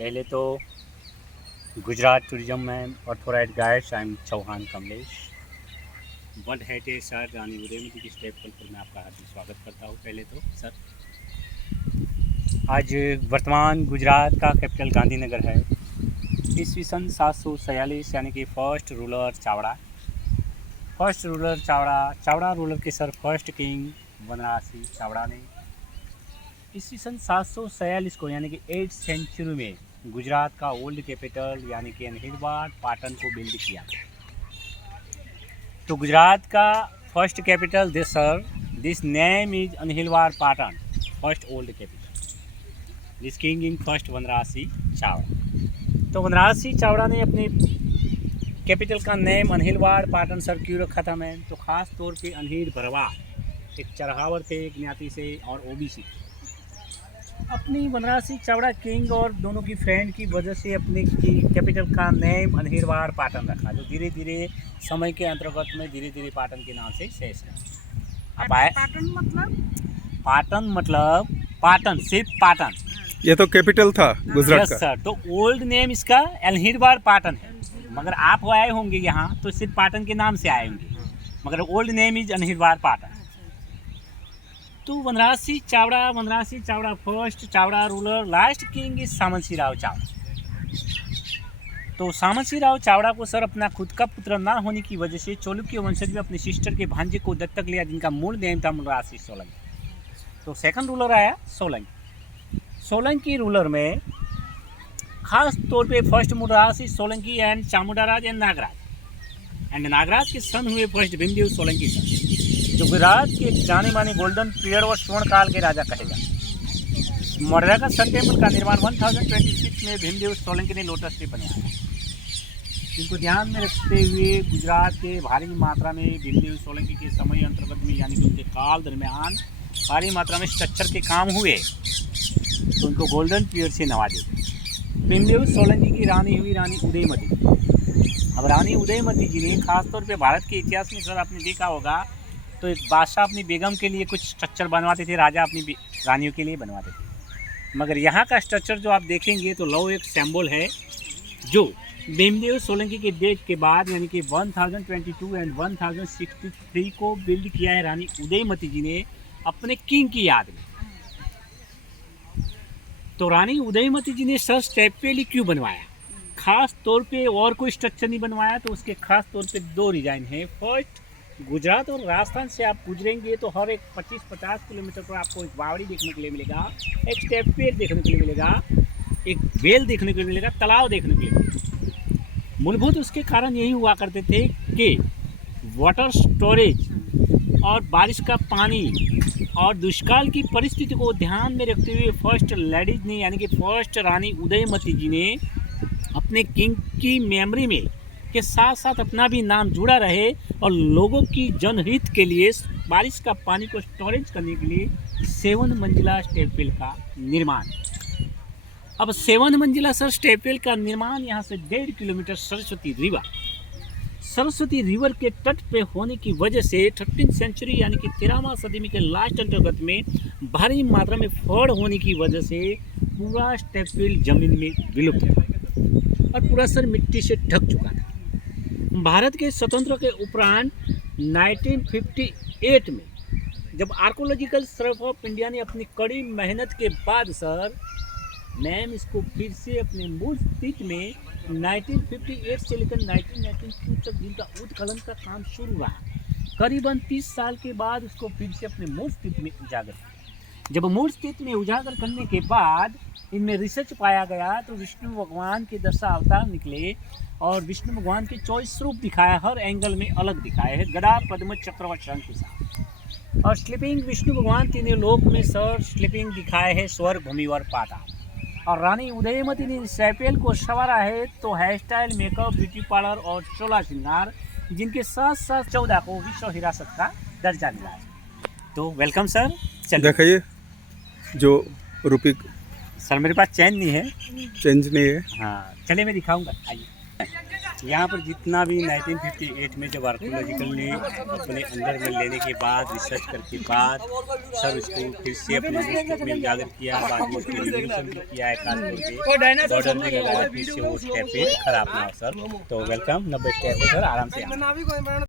पहले तो गुजरात टूरिज्म में authorised guides I am Chauhan Kamlesh world heritage सर रानी उदयमती की स्टेप पर मैं आपका हार्दिक स्वागत करता हूँ। पहले तो सर आज वर्तमान गुजरात का कैपिटल गांधीनगर है। ईस्वी सन 746 यानी कि फर्स्ट रूलर चावड़ा रूलर के सर फर्स्ट किंग वनरासी चावड़ा ने ईस्वी सन 746 को यानी कि 8th सेंचुरी में गुजरात का ओल्ड कैपिटल यानी कि अनहिलवाड़ पाटन को बिल्ड किया। तो गुजरात का first capital this name is Anhilwad Patan first old capital this king in first Vanraj Chavda. तो वनरासी चावड़ा ने अपने कैपिटल का नेम अनहिलवाड़ पाटन सर क्यों रखा था मैम? तो ख़ास तौर पे अनहिल भरवाड़ एक चरहावर थे एक ज्ञाति से और ओबीसी अपनी वनरासी चावड़ा किंग और दोनों की फ्रेंड की वजह से अपने कैपिटल का नेम अनहिलवाड़ पाटन रखा, जो धीरे धीरे समय के अंतर्गत में धीरे धीरे पाटन के नाम से शेष रहा। अब आए पाटन मतलब पाटन सिर्फ पाटन, ये तो कैपिटल था गुजरात का। सर तो ओल्ड नेम इसका अनहिलवाड़ पाटन है, मगर आप आए होंगे यहाँ तो सिर्फ पाटन के नाम से आए होंगे, मगर old name is Anhilwad Patan. तो Vanraj Chavda first Chavda ruler last king is Samantsinh Rao Chavda. तो सामंतसिंह राव चावड़ा को सर अपना खुद का पुत्र ना होने की वजह से चालुक्य वंशज में अपने सिस्टर के भांजे को दत्तक लिया, जिनका मूल नेम था वनरासी सोलंकी। तो सेकंड रूलर आया सोलंकी रूलर में खास तौर पे first Vanraj Solanki and Chamundaraj and Nagaraj के सन हुए फर्स्ट भीमदेव सोलंकी सन, जो गुजरात के जाने माने गोल्डन पीरियड और स्वर्ण काल के राजा कहे जाते। मौर्य का सन टेम्पल का निर्माण 1026 में भीमदेव सोलंकी ने लोटस पे बनाया। इनको ध्यान में रखते हुए गुजरात के भारी मात्रा में भीमदेव सोलंकी के समय अंतर्गत में यानी कि उनके काल दरमियान भारी मात्रा में स्ट्रक्चर के काम हुए, तो उनको गोल्डन पीरियड से नवाजे। भीमदेव सोलंकी की रानी हुई रानी उदयमती। अब रानी उदयमती जी ने खासतौर पे भारत के इतिहास में सर आपने देखा होगा तो एक बादशाह अपनी बेगम के लिए कुछ स्ट्रक्चर बनवाते थे, राजा अपनी रानियों के लिए बनवाते थे, मगर यहाँ का स्ट्रक्चर जो आप देखेंगे तो लौ एक सिंबल है जो भीमदेव सोलंकी के डेथ के बाद यानी कि 1022 एंड 1063 को बिल्ड किया है रानी उदयमती जी ने अपने किंग की याद में। तो रानी उदयमती जी ने सर स्टेपवेली क्यों बनवाया? खास तौर पे और कोई स्ट्रक्चर नहीं बनवाया, तो उसके खास तौर पे दो डिजाइन है। फर्स्ट, गुजरात और राजस्थान से आप गुजरेंगे तो हर एक 25-50 किलोमीटर पर आपको एक बावड़ी देखने के लिए मिलेगा, एक स्टेपवेल देखने के लिए मिलेगा, एक वेल देखने के लिए मिलेगा, तालाब देखने के लिए मिलेगा। मूलभूत उसके कारण यही हुआ करते थे कि वाटर स्टोरेज और बारिश का पानी और दुष्काल की परिस्थिति को ध्यान में रखते हुए फर्स्ट लेडीज ने यानी कि फर्स्ट रानी उदयमती जी ने अपने किंग की मेमोरी में के साथ साथ अपना भी नाम जुड़ा रहे और लोगों की जनहित के लिए बारिश का पानी को स्टोरेज करने के लिए 7 मंजिला स्टेपवेल का निर्माण। अब 7 मंजिला सर स्टेपवेल का निर्माण यहाँ से 1.5 किलोमीटर सरस्वती रिवर के तट पे होने की वजह से 13th सेंचुरी यानी कि 13वां सदी के लास्ट अंतर्गत में भारी मात्रा में फ्लड होने की वजह से पूरा स्टेपवेल जमीन में विलुप्त है और पूरा सर मिट्टी से ढक चुका था। भारत के स्वतंत्र के उपरांत 1958 में जब आर्कोलॉजिकल सर्वे ऑफ इंडिया ने अपनी कड़ी मेहनत के बाद सर मैम इसको फिर से अपने मूल स्थिति में 1958 से लेकर 1992 तक जिनका उत्खनन का काम शुरू रहा, करीबन 30 साल के बाद उसको फिर से अपने मूल स्थिति में उजागर किया। जब मूल स्थिति में उजागर करने के बाद इनमें रिसर्च पाया गया तो विष्णु भगवान के 10 अवतार निकले और विष्णु भगवान के 24 रूप दिखाया, हर एंगल में अलग दिखाए हैं, गदा पद्म चक्र व शंख के साथ। और स्लीपिंग विष्णु भगवान तीनों लोक में सर स्लीपिंग दिखाए हैं, स्वर्ग भूमि और पाताल। और रानी उदयमती ने स्टेपवेल को संवारा है तो hair style, makeup, beauty parlour और चोला श्रृंगार, जिनके साथ साथ 14 को विश्व हिरासत का दर्जा मिला है। तो वेलकम सर। चलिए दिखाइए जो रुपी। सर मेरे पास चेंज नहीं है। चेंज नहीं है? हाँ चलिए मैं दिखाऊंगा, आइए। यहाँ पर जितना भी 1958 में जब आर्कोलॉजिकल ने अपने अंदर में लेने के बाद रिसर्च करके बाद सर इसको फिर से अपने लिस्ट में उजागर किया, बाद में उसको रिवोल्यूशन भी किया है, खासतौर पे बॉर्डर भी लगाया, फिर से वो स्टेप खराब ना हो सर। तो वेलकम 90 स्टेप है सर, आराम से आना।